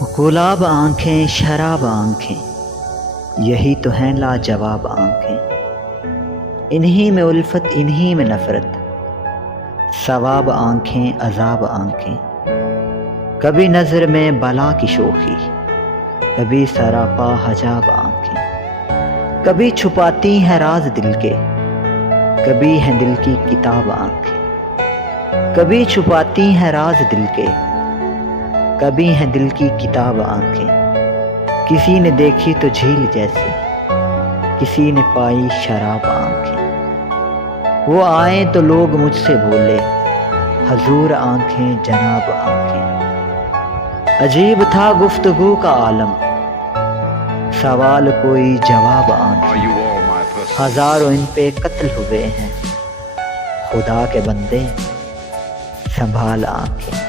गुलाब आँखें शराब आँखें, यही तो हैं लाजवाब आँखें। इन्हीं में उल्फत इन्हीं में नफ़रत, सवाब आँखें अज़ाब आँखें। कभी नज़र में बला की शोखी, कभी सरापा हजाब आँखें। कभी छुपाती हैं राज दिल के, कभी हैं दिल की किताब आँखें। कभी छुपाती हैं राज दिल के, कभी हैं दिल की किताब आँखें। किसी ने देखी तो झील जैसी, किसी ने पाई शराब आँखें। वो आए तो लोग मुझसे बोले, हजूर आँखें जनाब आँखें। अजीब था गुफ्तगू का आलम, सवाल कोई जवाब आँखें। हजारों इन पे कत्ल हुए हैं, खुदा के बंदे संभाल आँखें।